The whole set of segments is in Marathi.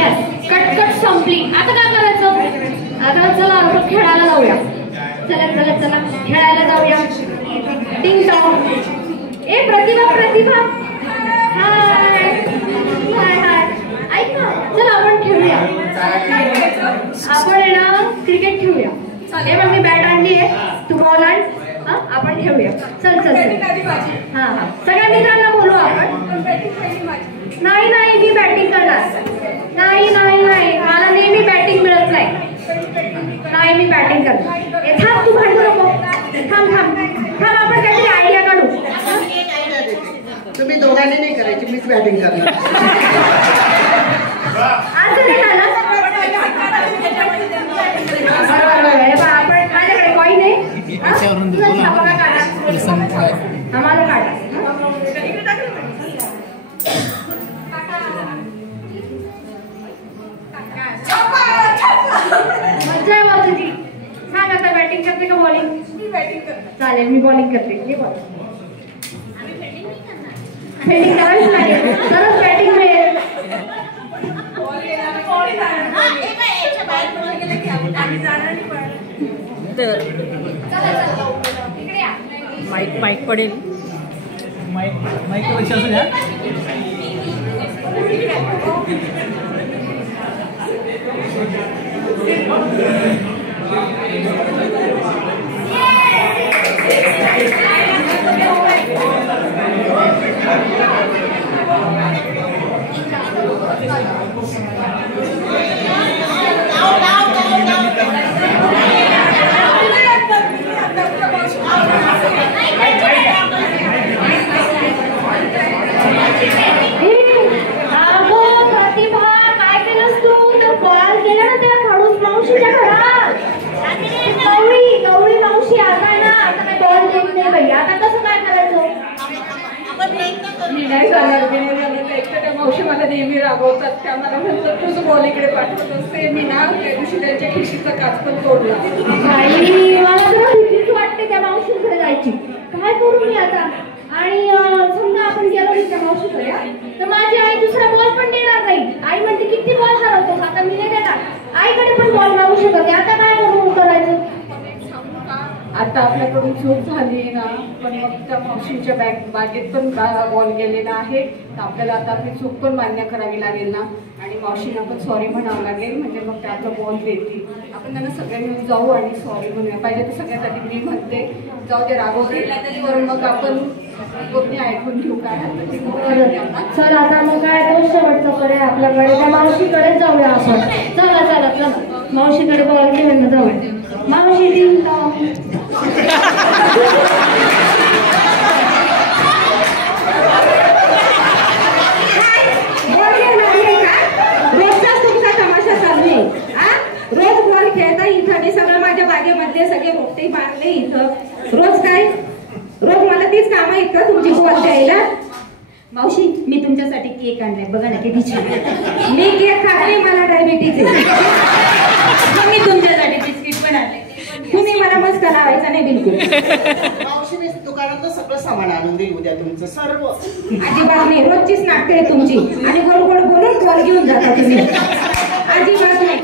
बस कटकट संपली. आता काय करायचं? आता चला आपण खेळायला जाऊया. चला चला चला खेळायला जाऊया. टिंग टॉंग. ए प्रतिभा प्रतिभा हाय हाय हाय. ऐक ना चला आपण खेळूया. आपण ना क्रिकेट खेळूया. हे बघ मी बॅट आणली आहे, तू बॉल आण. आपण खेळूया. चल चल हा हा सगळ्या मित्रांना बोलू आपण. नाही नाही मी बॅटिंग करणार. नाही नाही नाही मला नेहमी बॅटिंग मिळत नाही. नाही मी बॅटिंग करणार. थांब तू भांडू नको. थांब थांब थांब आपण काहीतरी आयडिया काढू. तुम्ही दोघांनी नाही करायची, मीच बॅटिंग करणार. असं नाही झालं. आपण माझ्याकडे कॉईन आहे. आम्हाला काढा. मजा आहे बा तुझी. सांग आता बॅटिंग करते का बॉलिंग? चालेल मी बॉलिंग करते. हे बॉल फिल्डिंग करावीच लागेल तरच बॅटिंग मिळेल. माईक माईक पडेल. माईक माईक लक्ष असू द्या. मावशी मला नेहमी रागवतात. त्या मला म्हणतात तुझं बॉल इकडे पाठवत असते. मी ना त्या दिवशी त्यांच्या खिशीचा काच पण तोडला. मला तर भीतीच वाटते त्या मावशीकडे जायची. काय करू मी आता? आणि समजा आपण गेलो त्या मावशीकडे तर माझी आई दुसरा बॉल पण देणार नाही. आई म्हणते किती बॉल हरवतो आता मी नाही देणार. आईकडे पण बॉल मागू शकते. आता काय करायचं? आता आपल्याकडून चूक झाली ना, पण मग त्या मावशींच्या बागेत पण बॉल गेलेला आहे. तर आपल्याला आता आपली चूक पण मान्य करावी लागेल ना, आणि मावशींना पण सॉरी म्हणावं लागेल. म्हणजे मग त्या आपला बॉल देतील. आपण त्यांना सगळ्या मिळून जाऊ आणि सॉरी म्हणूया. पाहिजे तर सगळ्यात आधी मी म्हणते जाऊ दे रागवतील तर मग आपण ऐकून घेऊ काय चल आता मग काय तो शेवटचा पर्याय आपल्याकडे त्या मावशीकडे जाऊया आपण. चला चला चला मावशीकडे बॉल घेऊन जाऊया. मावशी रोजचाच तुमचा तमाशा चालू आहे. रोज बॉल खेळता इथं मी सगळं माझ्या बागेमध्ये सगळे रोपटे मारले इथं. रोज काय रोज मला तीच कामं आहेत का तुमची बॉल द्यायला? मावशी मी तुमच्यासाठी केक आणलाय बघा ना किती छान. मी केक खाते, मला डायबिटीज आहे. मी तुमच्यासाठी बिस्किट पण आणले. तुम्ही मला मस्त लावायचा नाही बिलकुल. मावशीने दुकानातलं सगळं सामान आणून देईल उद्या तुमचं सर्व. अजिबात नाही. रोजचीच नाटकं आहे तुमची आणि गोड गोड बोलून बॉल घेऊन जाता तुम्ही. अजिबात नाही.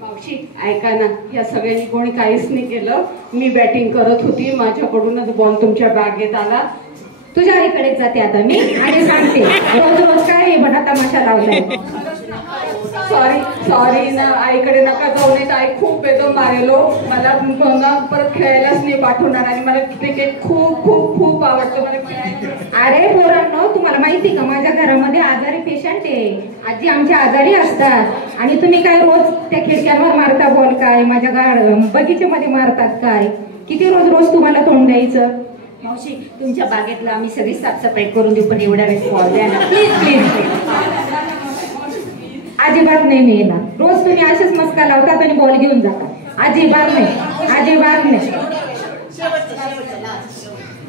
मावशी ऐका ना, या सगळ्यांनी कोणी काहीच नाही केलं. मी बॅटिंग करत होती, माझ्याकडूनच बॉल तुमच्या बॅगेत आला. तुझ्या आईकडेच जाते आता मी आणि सांगते रोज रोज काय हे बघा तमाशा लावलाय. सॉरी ना, आईकडे नका जाऊ नये. आई खूप बेदम मारेलो. मला परत खेळायलाच नाही पाठवणार आणि मला क्रिकेट खूप खूप खूप आवडतं. मला अरे पोरांनो, तुम्हाला माहिती का माझ्या घरामध्ये आजारी पेशंट आहे. आजी आमच्या आजारी असतात आणि तुम्ही काय रोज त्या खिडक्यांवर मारता बॉल? काय माझ्या बगीच्यामध्ये मारतात काय? किती रोज रोज तुम्हाला तोंड द्यायचं? मावशी तुमच्या बागेतला आम्ही सगळी साफसफाई करून देऊ, पण एवढ्या वेळेस बॉल द्या ना प्लीज प्लीज. अजिबात नाही मी येणार. रोज तुम्ही असेच मस्का लावतात आणि बॉल घेऊन जातात. अजिबात नाही, अजिबात नाही.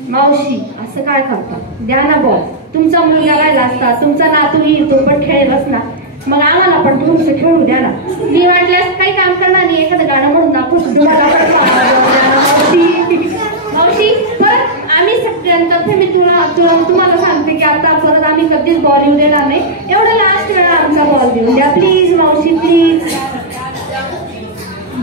मावशी असं काय करता? द्या ना बॉल. तुमचा मुलगा राहिला असता, तुमचा नातू येईल तो पण खेळेलच ना. मग आम्हाला पण तुमचं खेळू द्या ना. मी वाटल्यास काही काम करणार नाही, एखादं गाणं म्हणून दाखवतो तुम्हाला. मावशी परत आम्ही सगळ्यांतर्फे मी तुम्हाला सांगते की आता परत आम्ही कधीच बॉल येऊ देणार नाही. एवढं लास्ट वेळा आमचा बॉल देऊन द्या.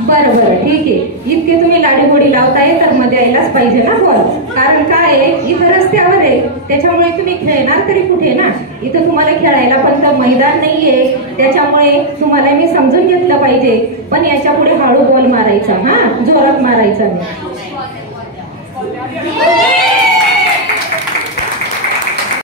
बरं बरं ठीक आहे. इतके तुम्ही लाडीगोडी लावताय तर मध्ये यायलाच पाहिजे ना बॉल. कारण काय आहे, इथं रस्त्यावर आहे त्याच्यामुळे तुम्ही खेळणार तरी कुठे ना. इथं तुम्हाला खेळायला पण तर मैदान नाहीये, त्याच्यामुळे तुम्हाला मी समजून घेतलं पाहिजे. पण याच्या पुढे हळू बॉल मारायचा, हा जोरात मारायचा नाही.